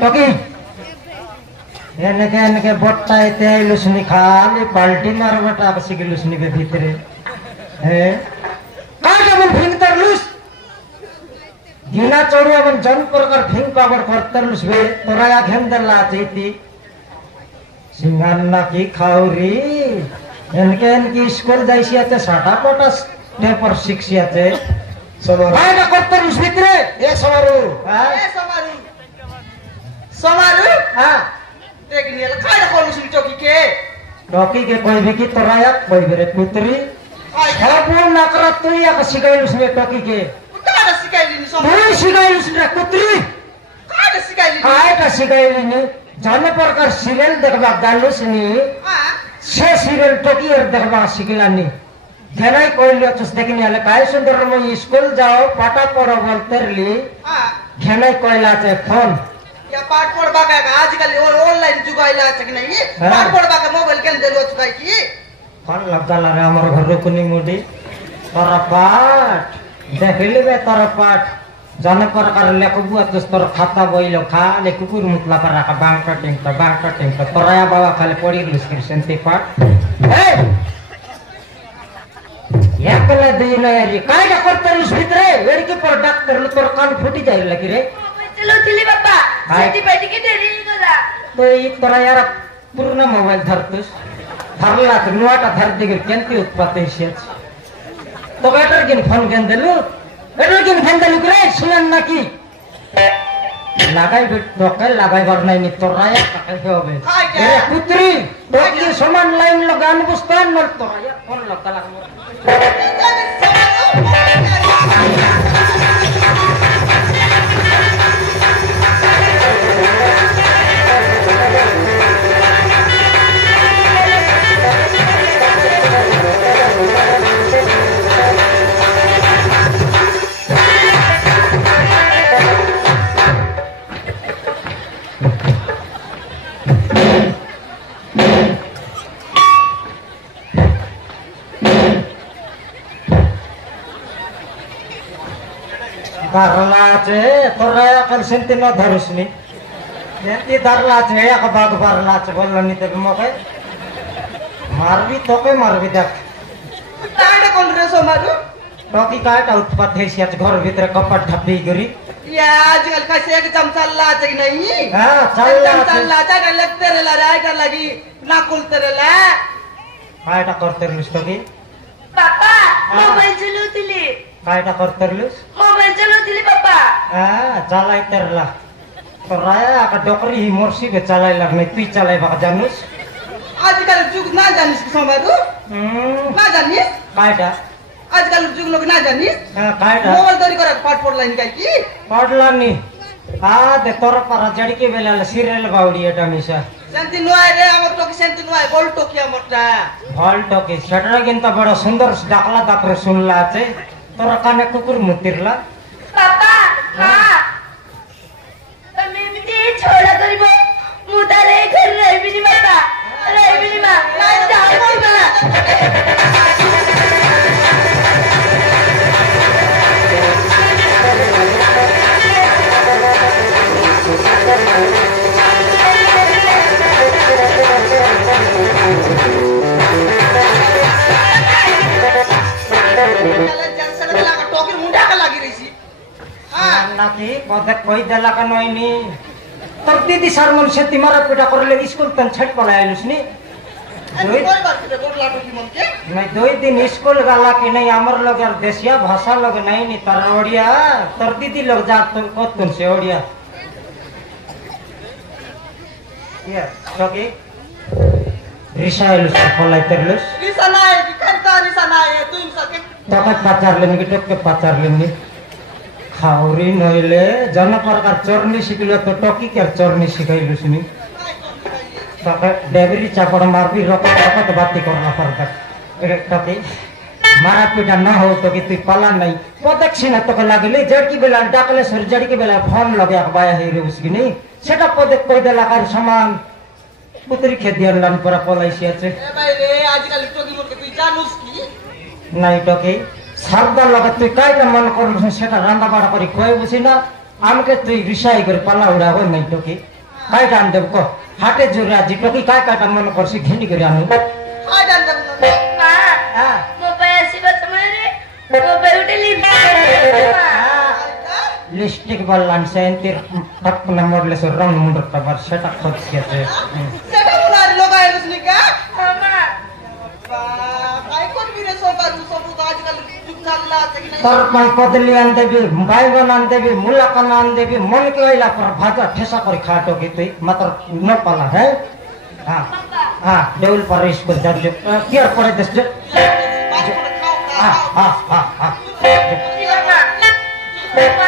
टकी N K बट्टाइते आइलुसनी खाली पाल्टी मारबटा सिगिलुसनी के भीतरे हे काटा मन फिंगतर लुस गिना चोरी अपन जन प्रकार फिंग पावर करतर लुस बे तोरा या घेंदला चेती सिंगान्ना की खाउरी एनकी स्कूल जाइसियाते साटा पटा पेपर शिक्षियाते समारू काटा करतर लुस भीतरे ए समारू समारू हां देखनियल काय कोलुस टोकी के कोई भी की तोराया कोई बेरे पुत्री खापुन नकरा तू या सिकाइलुस में टोकी के काड सिकाइलिनी तू सिकाइलुस रे पुत्री काड सिकाइलिनी काय का सिकाइलिनी जन प्रकार सीरियल देखबा गालुस नी हां छे सीरियल टोकी और देखबा सिकलानी घेनाई कोइलो तुस देखनी हले काय सुंदर म स्कूल जाओ पाटा पढ़ो बोलतरली हां घेनाई कोइला चे फोन या पाठ पढ़बा का आजकल ऑनलाइन जुग आइला छ कि नहीं पाठ पढ़बा का मोबाइल केन देलो छ भाई की फोन लगला रे हमर घर रुकनी मुडी तोरा पाठ देखली बे तोरा पाठ जन प्रकार लेखबु तुस तोर खाता बोइलो खाले कुकुर मुतला पर का बांका टिंग तोरा बाबा खाली पड़ी लिस्किर सेंती पाठ ए एकले दिन यारी काय का करतरिस भितरे वेडकी पर डॉक्टर तोर कान फुटी जाई लगी रे चलो चिली बाबा सेटी पैटी के देरी गला तो ई तोरा यार पूर्ण मोबाइल धरतोस धरला त नुआटा धर दिगर केंती उत्पत्ति शेच तो बेटर किन फोन केन देलु बेटर किन फोन देलु रे सुनन ना की लागाई डोकल लगाई बरनाई नि तोरा या काके होबे ए पुत्री डोकी समान लाइन लगान बुस्तान मर तोरा या फोन लगला धरलाचे तोरा कल सेंती न धरुसनी सेंती धरलाचे एक बाग भरलाचे बोलनी ते मोके मारबी देख ताडे कोन रे समारू टोकी काटा उत्पात है सियाच घर भीतर कपट ढप्पी गरी या आजकल कैसे एकदम चलला छ कि नहीं हां चलला का लगते रे ला राइटर लगी ना कुलते रे ला काटा करते रुस्तो की पापा मोबाइल चलौतिले काटा करते रुस मोबाइल चलौतिले पापा हां चलाई तरला तो राया का डोकरी ही मोरसी के चलाई लगने तू चलाई बा जानुस आजकल जुग ना जानिस समारू ना जानिस काटा आजकल जुग लोग ना जानिस हां काटा मोबाइल दरी कर पाठ पढ़ लाइन काई की पढ़ला नी हां दे तोर पर जड़ी के बेला सीरियल बाउडी एटा मिसा सेंती नुआय रे हमर टोकी सेंती नुआय बोल टोकी हमरटा भल टोकी सेटरा गिनता बड़ा सुंदर डाकला दाकरे सुनला छे तोरा काने कुकुर मुतिरला पापा हां तमे बिते छोड़ा करबो मुदारे घर रहिबिनी बाबा रहिबिनी मा ना जाऊ ना नाकी पदक कोई देला का नोइनी तब दीदी सरमन से तिमारा पिटा करले स्कूल तन छट पलायलुस नी नहीं 2 दिन स्कूल गाला कि नहीं हमर लोग यार देसिया भाषा लोग नहीं नी तर ओडिया तर दीदी लोग जा तो कोतन से ओडिया ये ओके रिसाइलुस पलाई तरलुस रिसनाय की करता रिसनाय तुम सके तकत पाचार लेनी की टोके पाचार लेनी खाउरी नइले जन प्रकार चोरनी सिकलो तो टोकी के चोरनी सिकाइलुस नी तके डेबरी चापड़ मारबी रकत बाती करना पड़ता एक टोकी मारा पीटा ना हो तो कि तू पला नहीं पदक्षिण तो लागले जड़की बेला डाकले सर जड़की बेला फोन लगे बाया हे रे उसकी नहीं सेटा पदक कोई देला कर समान पुत्री खेदियन लन पर पलाइसिया छे ए भाई रे आजकल टोकी मोर के तू जानूस की नहीं टोकी सरदा लगे तू काय का मन कर सेटा रांदा बाड़ा करी कोई बुझी ना আমাকে তুই রিসাই করে পালা উড়া হয় নাই টকি কাই টান দেব ক হাটে জোরে আজি টকি কাই কাটা মনে করছি ঘেনি করে আনু হাই ডান ডান মা হ্যাঁ মোবাইল আসিব তোমারে মোবাইল উঠে লিপি লিপস্টিক বললাম সেন্তির পাট নম্বর লেসর রং মুন্ডটা বার সেটা খোঁজছে সেটা উনার লগাই দিছলি কা মা কাই করবি রে সকালু সবু আজকাল যুগ চাললা আছে কি না তোর পাই কদলি আন দেবি বাইগন আন দেবি মুলাকান আন দেবি মন কে হইলা পর ভাজা ঠেসা করে খাটো কি তুই মাত্র ন পালা হ্যাঁ হ্যাঁ হ্যাঁ দেউল पर स्कूल जा केयर पड़े दस जो পানি করে খাও हां हां हां हां কি বাবা